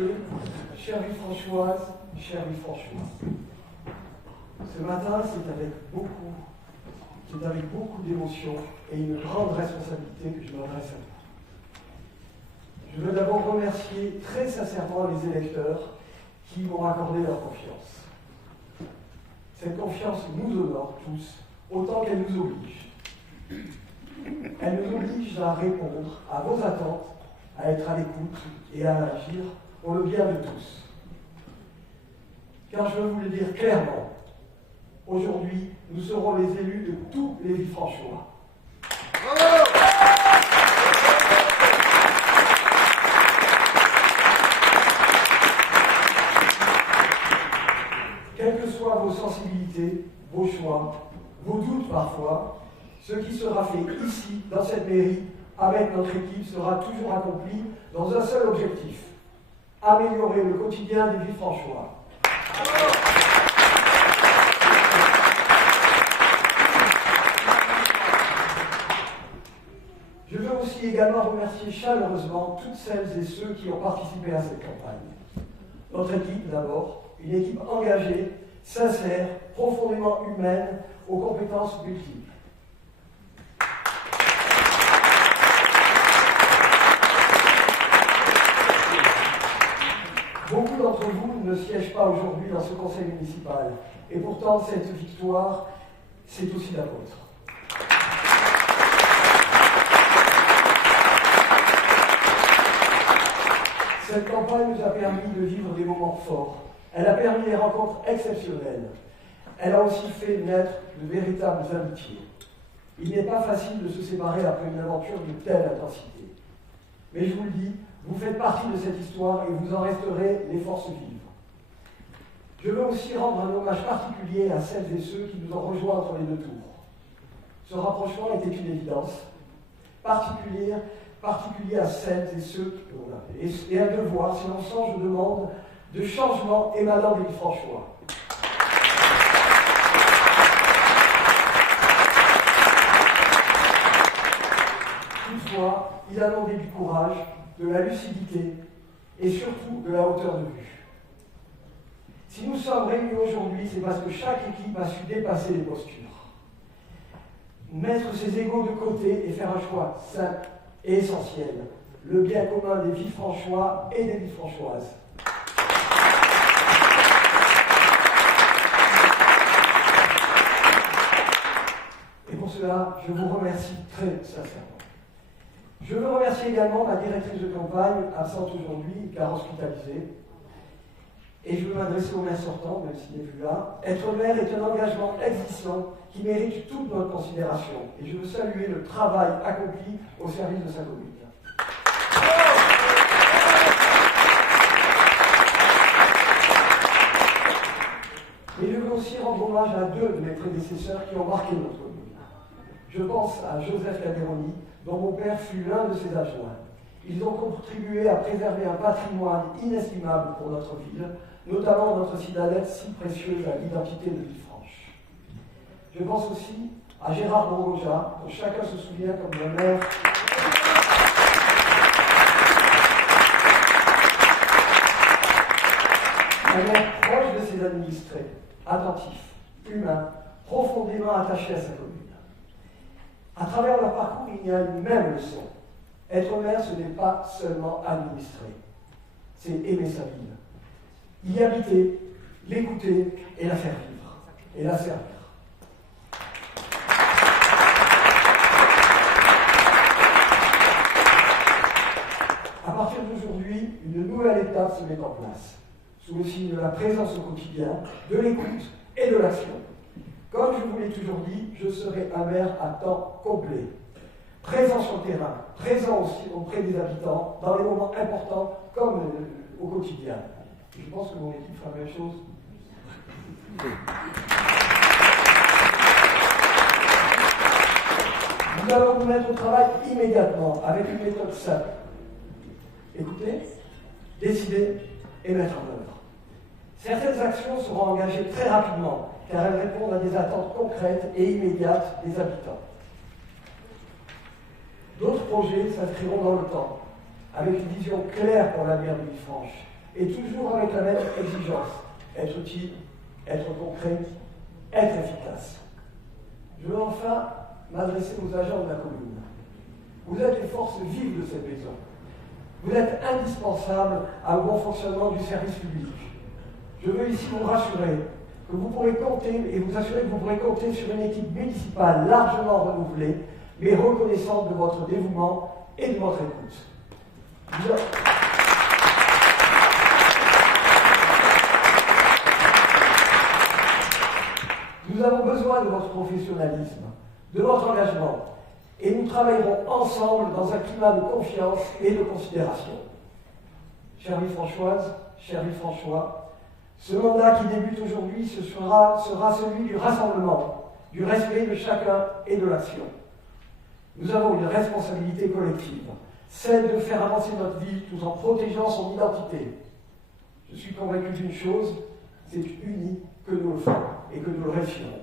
messieurs, chère Villefranchoise, chers Villefranchois. Ce matin, c'est avec beaucoup d'émotion et une grande responsabilité que je m'adresse à vous. Je veux d'abord remercier très sincèrement les électeurs qui m'ont accordé leur confiance. Cette confiance nous honore tous, autant qu'elle nous oblige. Elle nous oblige à répondre à vos attentes, à être à l'écoute et à agir pour le bien de tous. Car je veux vous le dire clairement, aujourd'hui, nous serons les élus de tous les Villefranchois. Quelles que soient vos sensibilités, vos choix, vos doutes parfois, ce qui sera fait ici, dans cette mairie, avec notre équipe, sera toujours accompli dans un seul objectif: améliorer le quotidien des Villefranchois. Je veux aussi également remercier chaleureusement toutes celles et ceux qui ont participé à cette campagne. Notre équipe d'abord, une équipe engagée, sincère, profondément humaine, aux compétences multiples. Beaucoup d'entre vous ne siègent pas aujourd'hui dans ce conseil municipal, et pourtant cette victoire, c'est aussi la vôtre. Cette campagne nous a permis de vivre des moments forts. Elle a permis des rencontres exceptionnelles. Elle a aussi fait naître de véritables amitiés. Il n'est pas facile de se séparer après une aventure de telle intensité. Mais je vous le dis, vous faites partie de cette histoire et vous en resterez les forces vives. Je veux aussi rendre un hommage particulier à celles et ceux qui nous ont rejoints entre les deux tours. Ce rapprochement était une évidence, particulier à celles et ceux et un devoir, si l'on sent, je demande, de changement émanant des Villefranchois. Toutefois, il a demandé du courage, de la lucidité et surtout de la hauteur de vue. Si nous sommes réunis aujourd'hui, c'est parce que chaque équipe a su dépasser les postures, mettre ses égos de côté et faire un choix simple et essentiel, le bien commun des Villefranchois et des Villefranchoises. Et pour cela, je vous remercie très sincèrement. Je veux remercier également ma directrice de campagne, absente aujourd'hui, car hospitalisée. Et je veux m'adresser au maire sortant, même s'il n'est plus là. Être maire est un engagement existant qui mérite toute notre considération. Et je veux saluer le travail accompli au service de sa commune. Et je veux aussi rendre hommage à deux de mes prédécesseurs qui ont marqué notre commune. Je pense à Joseph Caderoni, dont mon père fut l'un de ses adjoints. Ils ont contribué à préserver un patrimoine inestimable pour notre ville, notamment notre citadelle si précieuse à l'identité de Villefranche. Je pense aussi à Gérard Bongoja, dont chacun se souvient comme le maire proche de ses administrés, attentif, humain, profondément attaché à sa commune. À travers leur parcours, il y a une même leçon. Être maire, ce n'est pas seulement administrer. C'est aimer sa ville. Y habiter, l'écouter et la faire vivre. Et la servir. À partir d'aujourd'hui, une nouvelle étape se met en place, sous le signe de la présence au quotidien, de l'écoute et de l'action. Comme je vous l'ai toujours dit, je serai un maire à temps complet, présent sur le terrain, présent aussi auprès des habitants, dans les moments importants comme au quotidien. Et je pense que mon équipe fera la même chose. Nous allons nous mettre au travail immédiatement avec une méthode simple. Écoutez, décider et mettre en œuvre. Certaines actions seront engagées très rapidement, car elles répondent à des attentes concrètes et immédiates des habitants. D'autres projets s'inscriront dans le temps, avec une vision claire pour l'avenir de Villefranche, et toujours avec la même exigence, être utile, être concret, être efficace. Je veux enfin m'adresser aux agents de la commune. Vous êtes les forces vives de cette maison. Vous êtes indispensables au bon fonctionnement du service public. Je veux ici vous rassurer que vous pourrez compter et vous assurer que vous pourrez compter sur une équipe municipale largement renouvelée, mais reconnaissante de votre dévouement et de votre écoute. Nous avons besoin de votre professionnalisme, de votre engagement, et nous travaillerons ensemble dans un climat de confiance et de considération. Chère Villefranchoise, chers Villefranchois, ce mandat qui débute aujourd'hui sera celui du rassemblement, du respect de chacun et de l'action. Nous avons une responsabilité collective, celle de faire avancer notre vie tout en protégeant son identité. Je suis convaincu d'une chose, c'est unis que nous le ferons et que nous le réussirons.